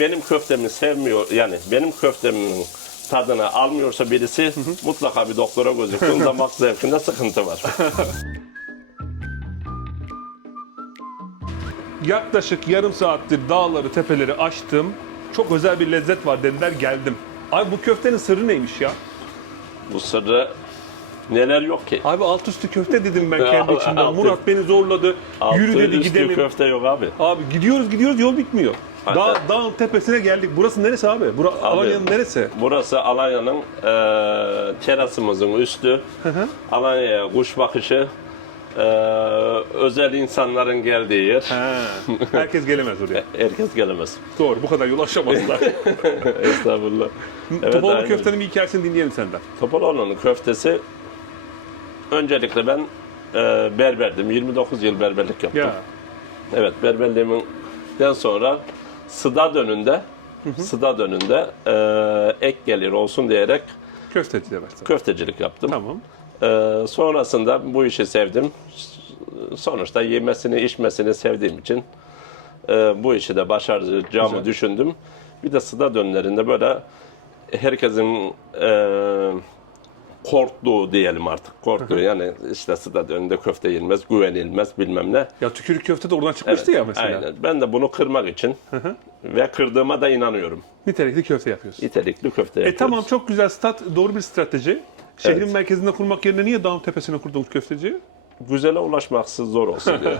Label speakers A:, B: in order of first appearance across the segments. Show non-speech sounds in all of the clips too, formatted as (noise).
A: Benim köftemi sevmiyor yani benim köftemin tadını almıyorsa birisi mutlaka bir doktora gözüksün. Damak (laughs) zevkinde sıkıntı var.
B: Yaklaşık yarım saattir dağları, tepeleri açtım. Çok özel bir lezzet var dediler geldim. Abi bu köftenin sırrı neymiş ya?
A: Bu sırrı neler yok ki?
B: Abi alt üstü köfte dedim ben (laughs) kendi içimden.
A: alt
B: Murat beni zorladı.
A: Altı
B: Yürü dedi
A: üstü
B: gidelim.
A: köfte yok abi.
B: Abi gidiyoruz gidiyoruz yol bitmiyor. Dağ, dağın tepesine geldik. Burası neresi abi? Bura Alanya'nın neresi?
A: Burası Alanya'nın e, terasımızın üstü. Alanya'ya kuş bakışı. e, özel insanların geldiği yer.
B: Ha, herkes gelemez oraya.
A: Herkes gelemez.
B: Doğru bu kadar yol aşamazlar. (laughs)
A: Estağfurullah. Evet, aynen.
B: köftenin bir hikayesini dinleyelim senden.
A: Topaloğlu'nun köftesi öncelikle ben e, berberdim. 29 yıl berberlik yaptım.
B: Ya
A: Evet berberliğimden sonra sıda dönünde sıda dönünde e, ek gelir olsun diyerek
B: köfteci de başladı.
A: köftecilik yaptım.
B: Tamam.
A: E, sonrasında bu işi sevdim. Sonuçta yemesini içmesini sevdiğim için e, bu işi de başaracağımı
B: Güzel.
A: düşündüm. Bir de sıda dönlerinde böyle herkesin e, korktuğu diyelim artık. Korktuğu yani işte sıda dönünde köfte yenmez, güvenilmez bilmem ne.
B: Ya tükürük köfte de oradan çıkmıştı ya mesela.
A: Aynen. Ben de bunu kırmak için ve kırdığıma da inanıyorum.
B: Nitelikli köfte yapıyorsun.
A: İtelikli köfte
B: E
A: yapıyoruz.
B: tamam çok güzel stat, doğru bir strateji. Şehrin
A: Evet.
B: merkezinde kurmak yerine niye dağın tepesine kurdunuz köfteciyi?
A: Güzele ulaşmaksız zor olsun diye.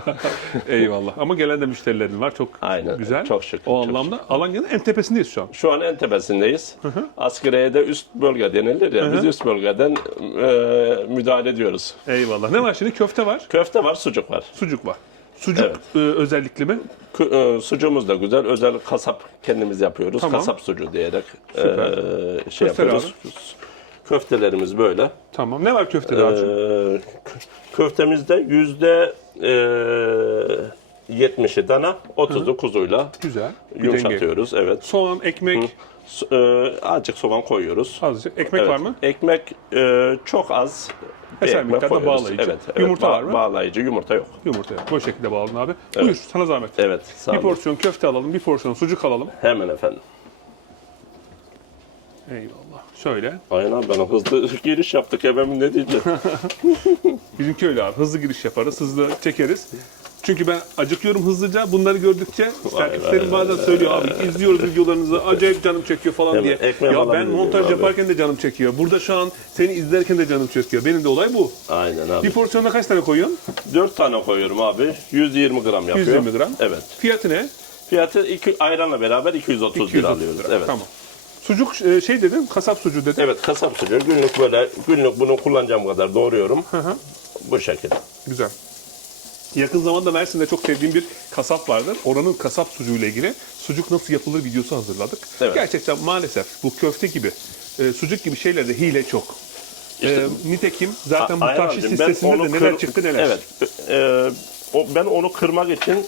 A: (laughs)
B: Eyvallah. Ama gelen de müşterilerin var. Çok
A: Aynen.
B: güzel.
A: Çok şükür,
B: O
A: çok
B: anlamda Alanya'nın en tepesindeyiz şu an.
A: Şu an en tepesindeyiz. Askeriye de üst bölge denilir ya. Biz üst bölgeden e, müdahale ediyoruz.
B: Eyvallah. Ne var şimdi? Köfte var,
A: Köfte var, sucuk var.
B: sucuk var. Sucuk
A: Evet.
B: e, özellikli mi?
A: Kü- e, sucuğumuz da güzel. Özel kasap kendimiz yapıyoruz.
B: Tamam.
A: Kasap sucuğu diyerek e,
B: Süper.
A: şey
B: Göster
A: yapıyoruz. Köftelerimiz böyle.
B: Tamam. Ne var köftede?
A: Ee, kö- köftemizde yüzde e, 70'i dana, 30'u kuzuyla
B: Güzel. Bir
A: yumuşatıyoruz. Evet.
B: Soğan, ekmek,
A: S- e, azıcık soğan koyuyoruz.
B: azıcık. Ekmek
A: Evet.
B: var mı?
A: Ekmek e, çok az. bir
B: Eser
A: ekmek
B: miktarda
A: koyuyoruz.
B: bağlayıcı.
A: Evet, evet.
B: Yumurta var mı?
A: Bağlayıcı yumurta yok.
B: Yumurta yok. Bu şekilde bağladın abi. Buyur sana zahmet.
A: Evet. Sağ
B: Bir
A: olun.
B: porsiyon köfte alalım, bir porsiyon sucuk alalım.
A: Hemen efendim.
B: Eyvallah. Şöyle.
A: Aynen ben hızlı (laughs) giriş yaptık ya ben ne diyeceğim. (laughs)
B: Bizimki öyle abi. Hızlı giriş yaparız, hızlı çekeriz. Çünkü ben acıkıyorum hızlıca. Bunları gördükçe takipçilerim bazen söylüyor abi izliyoruz videolarınızı acayip canım çekiyor falan diye. Ya ben montaj
A: abi?
B: yaparken de canım çekiyor. Burada şu an seni izlerken de canım çekiyor. Benim de olay bu.
A: Aynen
B: Bir
A: abi.
B: porsiyonda kaç tane koyuyorsun?
A: 4 tane koyuyorum abi. 120 gram yapıyor.
B: 120 gram.
A: Evet.
B: Fiyatı ne?
A: Fiyatı iki, ayranla beraber 230 lira
B: 230
A: alıyoruz.
B: lira.
A: Evet.
B: Tamam. Sucuk e, şey dedim, kasap sucuğu dedim.
A: Evet kasap sucuğu günlük böyle günlük bunu kullanacağım kadar doğruyorum.
B: hı.
A: Bu şekilde.
B: Güzel. Yakın zamanda Mersin'de çok sevdiğim bir kasap vardır. Oranın kasap sucuğu ile ilgili sucuk nasıl yapılır videosu hazırladık.
A: Evet.
B: Gerçekten maalesef bu köfte gibi, e, sucuk gibi şeylerde hile çok. E, nitekim zaten bu
A: ben
B: listesinde de neler çıktı neler.
A: Evet. e, o, ben onu kırmak için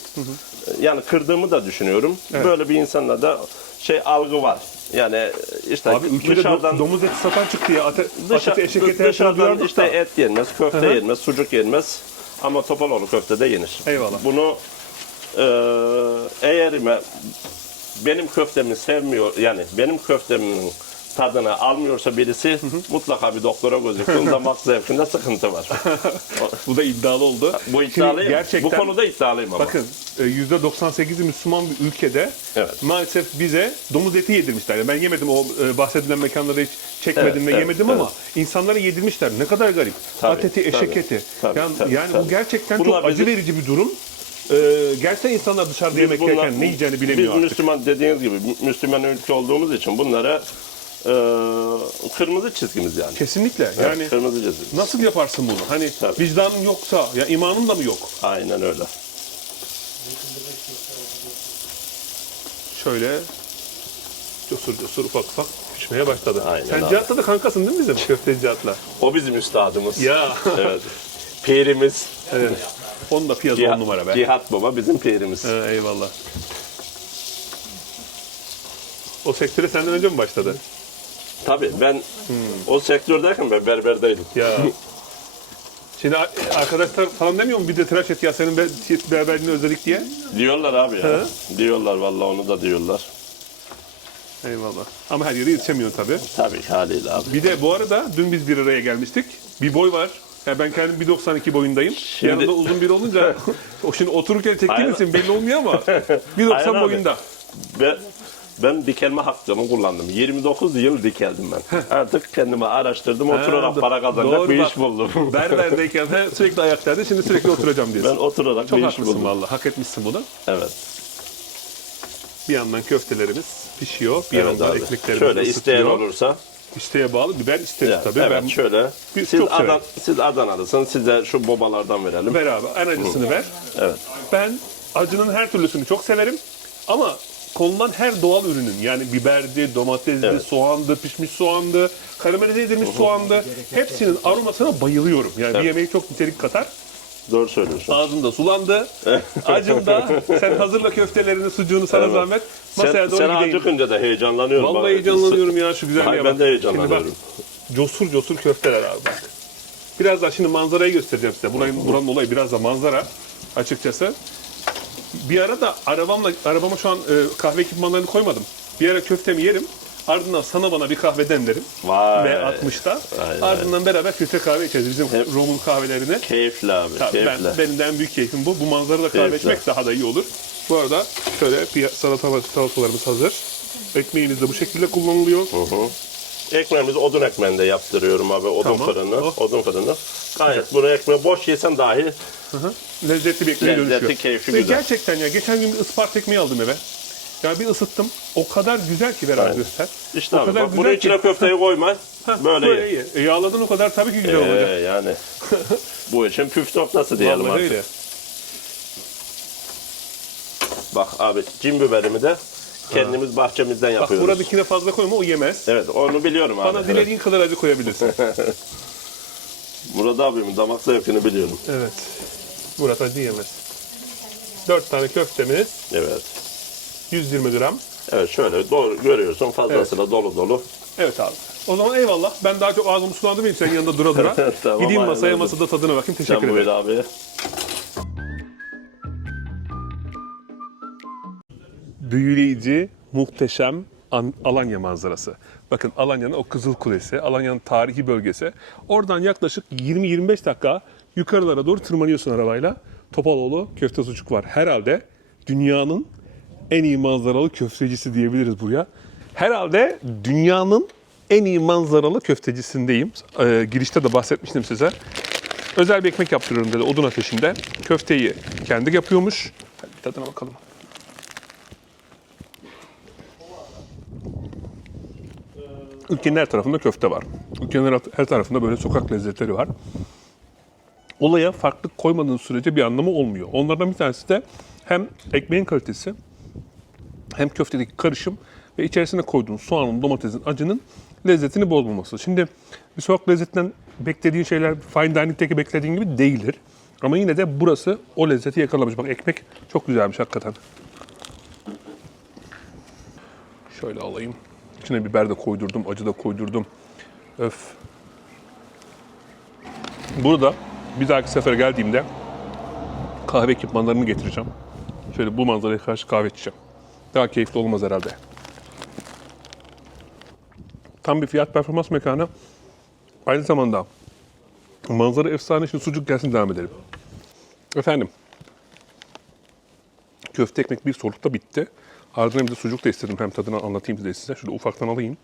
A: yani kırdığımı da düşünüyorum. Böyle bir insanda da şey algı var. Yani işte
B: Abi ülkede
A: dışarıdan
B: domuz eti satan çıktı ya. Ate,
A: dışa-
B: ateti, eşek eti
A: dışarıdan işte
B: da.
A: et yenmez, köfte
B: Hı hı.
A: yenmez, sucuk yenmez. Ama Topaloğlu köfte de yenir.
B: Eyvallah.
A: Bunu e, eğerime benim köftemi sevmiyor yani benim köftemin tadını almıyorsa birisi mutlaka bir doktora gözüksün. Damak zevkinde sıkıntı var. (laughs)
B: Bu da iddialı oldu.
A: Bu iddialıyım.
B: gerçekten,
A: Bu konuda iddialıyım ama.
B: Bakın e, %98'i Müslüman bir ülkede
A: Evet.
B: maalesef bize domuz eti yedirmişler. Yani ben yemedim o e, bahsedilen mekanları hiç çekmedim
A: Evet,
B: ve
A: evet,
B: yemedim ama insanlara yedirmişler. Ne kadar garip.
A: Tabii,
B: At eti, eşek
A: tabii,
B: eti.
A: tabii,
B: yani
A: tabii,
B: yani
A: tabii.
B: bu gerçekten
A: Bunlar
B: çok acı verici bir durum. E, gerçekten insanlar dışarıda yemek
A: bunlar-
B: yerken ne yiyeceğini bilemiyor
A: Biz
B: artık.
A: Müslüman dediğiniz gibi Müslüman ülke olduğumuz için bunlara e, kırmızı çizgimiz yani.
B: Kesinlikle.
A: Evet,
B: Yani
A: kırmızı çizgimiz.
B: nasıl yaparsın bunu? Hani
A: Tabii.
B: vicdanın yoksa, ya imanın da mı yok?
A: Aynen öyle.
B: Şöyle cosur cosur ufak ufak pişmeye başladı.
A: Aynen
B: Sen
A: abi.
B: Cihat'la da kankasın değil mi bizim köfteci Cihat'la?
A: O bizim üstadımız.
B: Ya.
A: evet. Pirimiz.
B: evet. Onun da piyazı on numara be.
A: Cihat Baba bizim pirimiz.
B: Ha, eyvallah. O sektöre senden önce mi başladı?
A: Tabii ben o sektördeyken ben berberdeydim.
B: Ya. Şimdi a- arkadaşlar falan demiyor mu bir de tıraş et ya senin be- berberliğini özledik diye?
A: Diyorlar abi ya.
B: Hı.
A: Diyorlar vallahi onu da diyorlar.
B: Eyvallah. Ama her yere yetişemiyor tabii.
A: Tabii haliyle abi.
B: Bir de bu arada dün biz bir araya gelmiştik. Bir boy var. Yani ben kendim 1.92 boyundayım.
A: Şimdi-
B: Yanında uzun bir olunca (laughs) o şimdi otururken çektiğin
A: Aynen.
B: için belli olmuyor ama (laughs)
A: Aynen
B: 1.90
A: abi.
B: boyunda.
A: Ben, ben dikelme hakkımı kullandım. 29 yıl dikeldim ben. Artık kendimi araştırdım. Oturarak para kazanacak
B: doğru
A: bir
B: bak.
A: iş buldum. (laughs)
B: Berberdeyken he, sürekli ayaktaydı. Şimdi sürekli (laughs) oturacağım diyorsun.
A: ben oturarak
B: Çok
A: bir iş
B: haklısın
A: buldum.
B: valla. Hak etmişsin bunu.
A: Evet.
B: Bir yandan köftelerimiz pişiyor. Bir
A: evet
B: yandan
A: abi.
B: ekmeklerimiz
A: Şöyle isteyen
B: ısıtılıyor.
A: olursa.
B: İsteğe bağlı. Biber isteriz
A: Ya,
B: tabii.
A: evet
B: ben
A: şöyle.
B: Biz
A: Siz,
B: çok
A: Adan,
B: severiz.
A: siz Adanalısın. Size şu bobalardan verelim.
B: ver abi. En acısını ver.
A: Evet.
B: Ben acının her türlüsünü çok severim. Ama konulan her doğal ürünün yani biberdi, domatesdi,
A: Evet.
B: soğandı, pişmiş soğandı, karamelize edilmiş soğandı hepsinin aromasına bayılıyorum. Yani bir
A: Evet.
B: yemeğe çok nitelik katar.
A: Doğru söylüyorsun.
B: Ağzımda sulandı. Acımda. Sen hazırla köftelerini, sucuğunu sana
A: Evet.
B: zahmet. Masaya
A: Sen,
B: doğru
A: sen
B: gideyim.
A: acıkınca da heyecanlanıyorum.
B: Vallahi
A: Bak-
B: heyecanlanıyorum ya şu güzelliğe
A: Hayır,
B: bak.
A: ben de
B: Şimdi
A: heyecanlanıyorum.
B: bak cosur cosur köfteler abi bak. Biraz daha şimdi manzarayı göstereceğim size. Buranın, buranın olayı biraz da manzara açıkçası. Bir ara da arabamla, arabama şu an e, kahve ekipmanlarını koymadım. Bir ara köftemi yerim. Ardından sana bana bir kahve demlerim.
A: Vay.
B: Ve 60'ta.
A: Vay, vay.
B: Ardından beraber filtre kahve içeriz. Bizim
A: Hep-
B: Romun kahvelerini.
A: Keyifli abi.
B: Tabii
A: keyifli.
B: ben, benim de en büyük keyfim bu. Bu manzarada kahve
A: Keyifli.
B: içmek daha da iyi olur. Bu arada şöyle salata, salatalarımız hazır. Ekmeğimiz de bu şekilde kullanılıyor.
A: Hı hı. Ekmeğimizi odun ekmeğinde yaptırıyorum abi. Odun
B: Tamam.
A: fırını.
B: Oh.
A: Odun fırını. Gayet bunu ekmeği boş yesen dahi
B: Lezzetli bir ekmeğe
A: Lezzetli,
B: dönüşüyor.
A: keyifli,
B: Ve
A: güzel.
B: gerçekten ya geçen gün bir ısparta ekmeği aldım eve. Ya bir ısıttım. O kadar güzel ki beraber göster.
A: işte
B: o
A: abi.
B: kadar
A: Bak,
B: güzel
A: içine köfteyi koyma. (laughs) Böyle, iyi.
B: iyi. E, yağladın o kadar tabii ki güzel
A: Ee,
B: olacak.
A: yani (laughs) bu işin püf noktası diyelim
B: Vallahi
A: artık.
B: öyle.
A: Bak abi cin biberimi de kendimiz bahçemizden
B: Bak
A: yapıyoruz.
B: buradakine fazla koyma o yemez.
A: Evet onu biliyorum abi.
B: Bana
A: evet.
B: dilediğin kadar acı koyabilirsin. (laughs)
A: Murat abimin damak zevkini biliyorum.
B: evet. Murat acı yemez. 4 tane köftemiz,
A: Evet.
B: 120 gram.
A: Evet şöyle doğru görüyorsun fazlasıyla dolu dolu.
B: Evet abi. O zaman eyvallah. Ben daha çok ağzımı için senin yanında dura dura. (laughs)
A: Tamam,
B: Gideyim masaya masada tadına bakayım. Teşekkür
A: Sen
B: ederim.
A: buyur abi.
B: büyüleyici, muhteşem An- Alanya manzarası. Bakın Alanya'nın o Kızıl Kulesi, Alanya'nın tarihi bölgesi. Oradan yaklaşık 20-25 dakika yukarılara doğru tırmanıyorsun arabayla. Topaloğlu köfte sucuk var. Herhalde dünyanın en iyi manzaralı köftecisi diyebiliriz buraya. Herhalde dünyanın en iyi manzaralı köftecisindeyim. Ee, girişte de bahsetmiştim size. Özel bir ekmek yaptırıyorum dedi odun ateşinde. Köfteyi kendi yapıyormuş. Hadi tadına bakalım. Ülkenin her tarafında köfte var. Ülkenin her- tarafında böyle sokak lezzetleri var. Olaya farklılık koymadığın sürece bir anlamı olmuyor. Onlardan bir tanesi de hem ekmeğin kalitesi hem köftedeki karışım ve içerisine koyduğun soğanın, domatesin, acının lezzetini bozmaması. Şimdi bir sokak lezzetinden beklediğin şeyler fine dining'deki beklediğin gibi değildir. Ama yine de burası o lezzeti yakalamış. Bak ekmek çok güzelmiş hakikaten. Şöyle alayım. İçine biber de koydurdum, acı da koydurdum. Öf. Burada bir dahaki sefer geldiğimde kahve ekipmanlarımı getireceğim. Şöyle bu manzaraya karşı kahve içeceğim. Daha keyifli olmaz herhalde. Tam bir fiyat performans mekanı. Aynı zamanda manzara efsane. Şimdi sucuk gelsin devam edelim. Efendim. Köfte ekmek bir solukta bitti. Ardından bir de sucuk da istedim. Hem tadını anlatayım size size. Şöyle ufaktan alayım.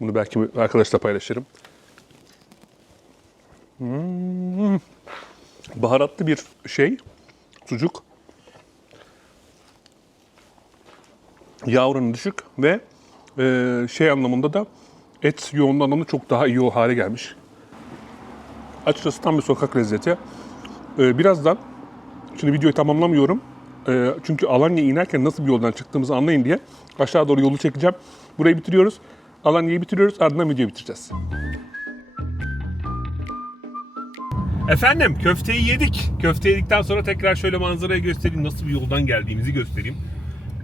B: Bunu belki arkadaşla paylaşırım. Hmm. Baharatlı bir şey. Sucuk. Yağ oranı düşük ve e, şey anlamında da et yoğunluğu anlamında çok daha iyi o hale gelmiş. Açıkçası tam bir sokak lezzeti. E, birazdan Şimdi videoyu tamamlamıyorum. Ee, çünkü Alanya'ya inerken nasıl bir yoldan çıktığımızı anlayın diye aşağı doğru yolu çekeceğim. Burayı bitiriyoruz. Alanya'yı bitiriyoruz. Ardından videoyu bitireceğiz. Efendim köfteyi yedik. Köfte yedikten sonra tekrar şöyle manzarayı göstereyim. Nasıl bir yoldan geldiğimizi göstereyim.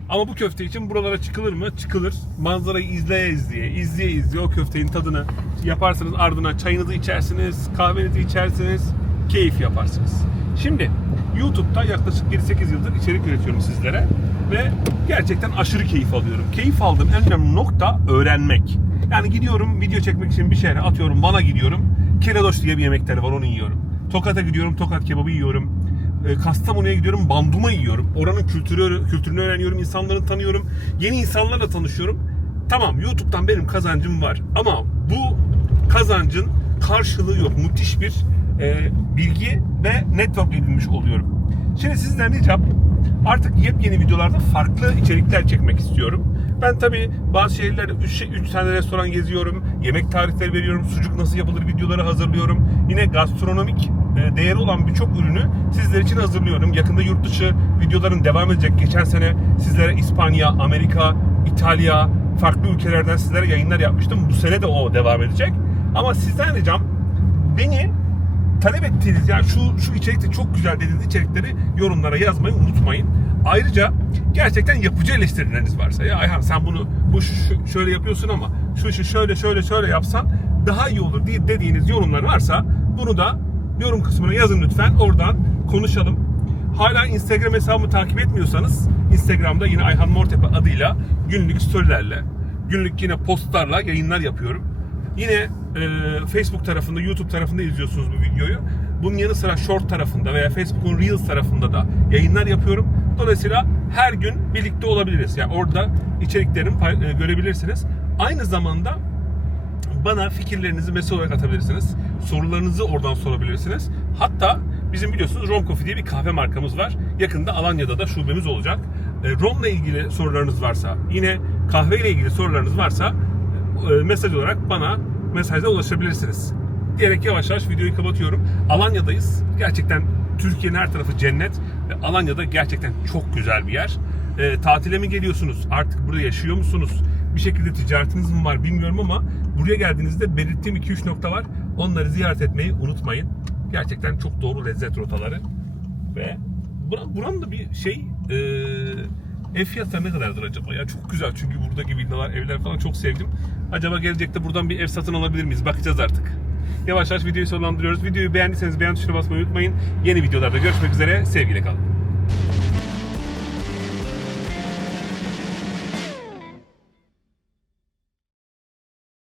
B: Ama bu köfte için buralara çıkılır mı? Çıkılır. Manzarayı izleye izleye, izleye izleye o köftenin tadını yaparsınız. Ardından çayınızı içersiniz, kahvenizi içersiniz, keyif yaparsınız. Şimdi YouTube'da yaklaşık 7-8 yıldır içerik üretiyorum sizlere. ve gerçekten aşırı keyif alıyorum. Keyif aldığım en önemli nokta öğrenmek. Yani gidiyorum video çekmek için bir şehre atıyorum Van'a gidiyorum. Keledoş diye bir yemekleri var onu yiyorum. Tokat'a gidiyorum Tokat kebabı yiyorum. E, Kastamonu'ya gidiyorum banduma yiyorum. Oranın kültürü, kültürünü öğreniyorum, insanları tanıyorum. Yeni insanlarla tanışıyorum. Tamam YouTube'dan benim kazancım var ama bu kazancın karşılığı yok. Müthiş bir e, bilgi ve network edinmiş oluyorum. Şimdi sizden ricam artık yepyeni videolarda farklı içerikler çekmek istiyorum. Ben tabi bazı şehirlerde 3 tane restoran geziyorum, yemek tarifleri veriyorum, sucuk nasıl yapılır videoları hazırlıyorum. Yine gastronomik e, değeri olan birçok ürünü sizler için hazırlıyorum. Yakında yurt dışı videolarım devam edecek. Geçen sene sizlere İspanya, Amerika, İtalya, farklı ülkelerden sizlere yayınlar yapmıştım. Bu sene de o devam edecek. Ama sizden ricam beni talep ettiğiniz yani şu şu içerikte çok güzel dediğiniz içerikleri yorumlara yazmayı unutmayın. Ayrıca gerçekten yapıcı eleştirileriniz varsa ya Ayhan sen bunu bu şu- şöyle yapıyorsun ama şu şu şöyle şöyle şöyle yapsan daha iyi olur diye dediğiniz yorumlar varsa bunu da yorum kısmına yazın lütfen. Oradan konuşalım. Hala Instagram hesabımı takip etmiyorsanız Instagram'da yine Ayhan Mortepe adıyla günlük storylerle, günlük yine postlarla yayınlar yapıyorum. Yine e, Facebook tarafında, YouTube tarafında izliyorsunuz bu videoyu. Bunun yanı sıra Short tarafında veya Facebook'un Reels tarafında da yayınlar yapıyorum. Dolayısıyla her gün birlikte olabiliriz. Yani orada içeriklerimi e, görebilirsiniz. Aynı zamanda bana fikirlerinizi mesaj olarak atabilirsiniz. Sorularınızı oradan sorabilirsiniz. Hatta bizim biliyorsunuz Rom Coffee diye bir kahve markamız var. Yakında Alanya'da da şubemiz olacak. E, Rom'la ilgili sorularınız varsa, yine kahve ile ilgili sorularınız varsa e, mesaj olarak bana mesajla ulaşabilirsiniz. Diyerek yavaş yavaş videoyu kapatıyorum. Alanya'dayız. Gerçekten Türkiye'nin her tarafı cennet. Ve Alanya'da gerçekten çok güzel bir yer. E, tatile mi geliyorsunuz? Artık burada yaşıyor musunuz? Bir şekilde ticaretiniz mi var bilmiyorum ama buraya geldiğinizde belirttiğim 2-3 nokta var. Onları ziyaret etmeyi unutmayın. Gerçekten çok doğru lezzet rotaları. Ve bura- buranın da bir şey e, ev fiyatları ne kadardır acaba? Ya çok güzel çünkü buradaki villalar, evler falan çok sevdim. Acaba gelecekte buradan bir ev satın alabilir miyiz? Bakacağız artık. Yavaş yavaş videoyu sonlandırıyoruz. Videoyu beğendiyseniz beğen tuşuna basmayı unutmayın. Yeni videolarda görüşmek üzere. Sevgiyle kalın.